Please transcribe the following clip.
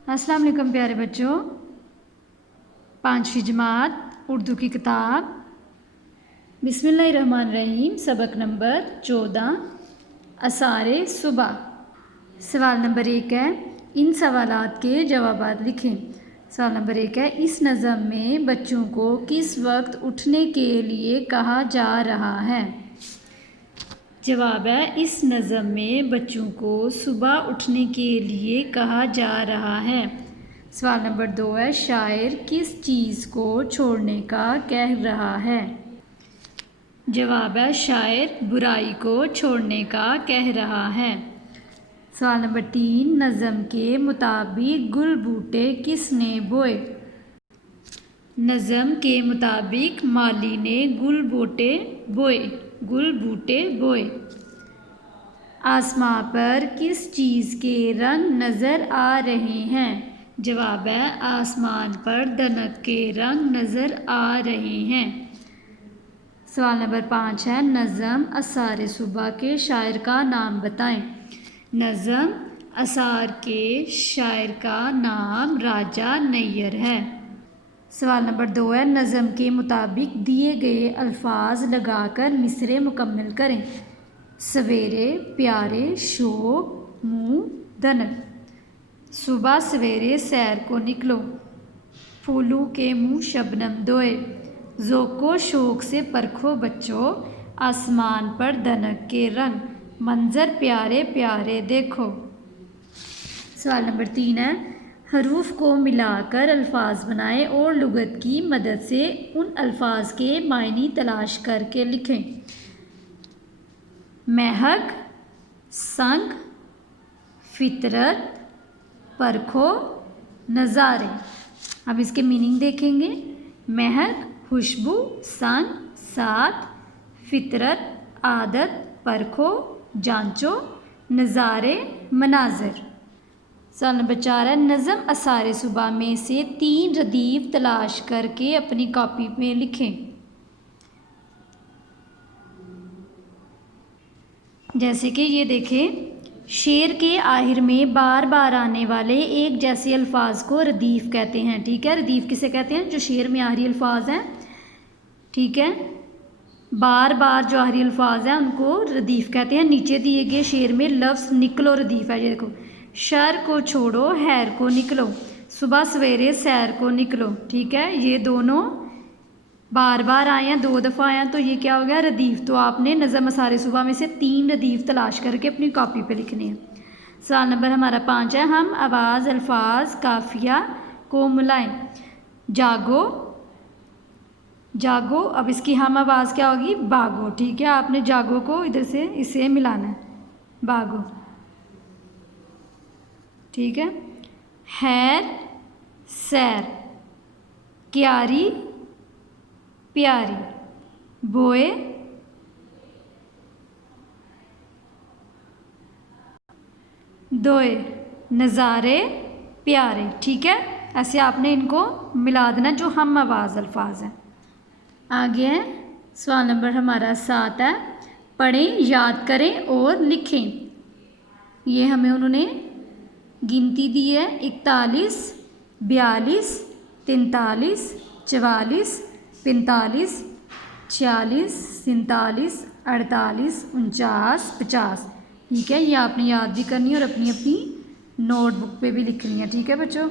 अस्सलाम वालेकुम प्यारे बच्चों। 5वीं जमात उर्दू की किताब बिस्मिल्लाहिर्रहमानिर्रहीम सबक नंबर 14 असारे सुबह। सवाल नंबर 1 है, इन सवालात के जवाबात लिखें। सवाल नंबर 1 है, इस नज़म में बच्चों को किस वक्त उठने के लिए कहा जा रहा है। जवाब है, इस नज़म में बच्चों को सुबह उठने के लिए कहा जा रहा है। सवाल नंबर 2 है, शायर किस चीज़ को छोड़ने का कह रहा है। जवाब है, शायर बुराई को छोड़ने का कह रहा है। सवाल नंबर 3, नज़म के मुताबिक गुल बूटे किसने बोए। नज़म के मुताबिक माली ने गुल बूटे बोए। आसमां पर किस चीज़ के रंग नज़र आ रहे हैं। जवाब है, आसमान पर दनक के रंग नज़र आ रहे हैं। सवाल नंबर 5 है, नज़म असारे सुबह के शायर का नाम बताएं। नज़म असार के शायर का नाम राजा नैयर है। सवाल नंबर 2 है, नज़म के मुताबिक दिए गए अल्फाज लगाकर मिसरे मुकम्मल करें। सवेरे, प्यारे, शोक, मुँह, दनक। सुबह सवेरे सैर को निकलो, फूलों के मुँह शबनम दोए। ज़ोको शौक से परखो बच्चों, आसमान पर दनक के रंग, मंजर प्यारे प्यारे देखो। सवाल नंबर 3 है, हरूफ को मिलाकर अल्फाज बनाएं और लुगत की मदद से उन अल्फाज के मायने तलाश करके लिखें। महक, संग, फितरत, परखो, नज़ारे। अब इसके मीनिंग देखेंगे। महक खुशबू, संग साथ, फितरत आदत, परखो जांचो, नज़ारे मनाजिर। सवाल नंबर 4 है, नज़म असारे सुबह में से 3 रदीफ तलाश करके अपनी कॉपी में लिखें। जैसे कि ये देखें, शेर के आखिर में बार बार आने वाले एक जैसे अल्फाज को रदीफ कहते हैं। ठीक है, रदीफ किसे कहते हैं, जो शेर में आखिरी अल्फाज हैं। ठीक है, बार बार जो आखिरी अल्फाज हैं उनको रदीफ कहते हैं। नीचे दिए गए शेर में लफ्ज़ निकलो रदीफ है। ये देखो, शर को छोड़ो हैर को निकलो, सुबह सवेरे सैर को निकलो। ठीक है, ये दोनों बार बार आए हैं, 2 दफ़ा आए हैं, तो ये क्या हो गया, रदीफ। तो आपने नज़म असारे सुबह में से 3 रदीफ तलाश करके अपनी कॉपी पे लिखने हैं। सवाल नंबर हमारा 5 है, हम आवाज़ अल्फाज काफिया को मिलाएं। जागो, जागो। अब इसकी हम आवाज़ क्या होगी, बागो। ठीक है, आपने जागो को इधर से इसे मिलाना है, बागो। ठीक है, हैर, सैर, क्यारी, प्यारी, बोए, दोए, नज़ारे प्यारे। ठीक है, ऐसे आपने इनको मिला देना जो हम आवाज़ अल्फाज हैं। आगे है सवाल नंबर हमारा 7 है, पढ़ें, याद करें और लिखें। ये हमें उन्होंने गिनती दी है, 41, 42, 43, 44, 45, 46, 47, 48, 49, 50। ठीक है, ये आपने याद भी करनी है और अपनी अपनी नोटबुक पे भी लिखनी है। ठीक है बच्चों।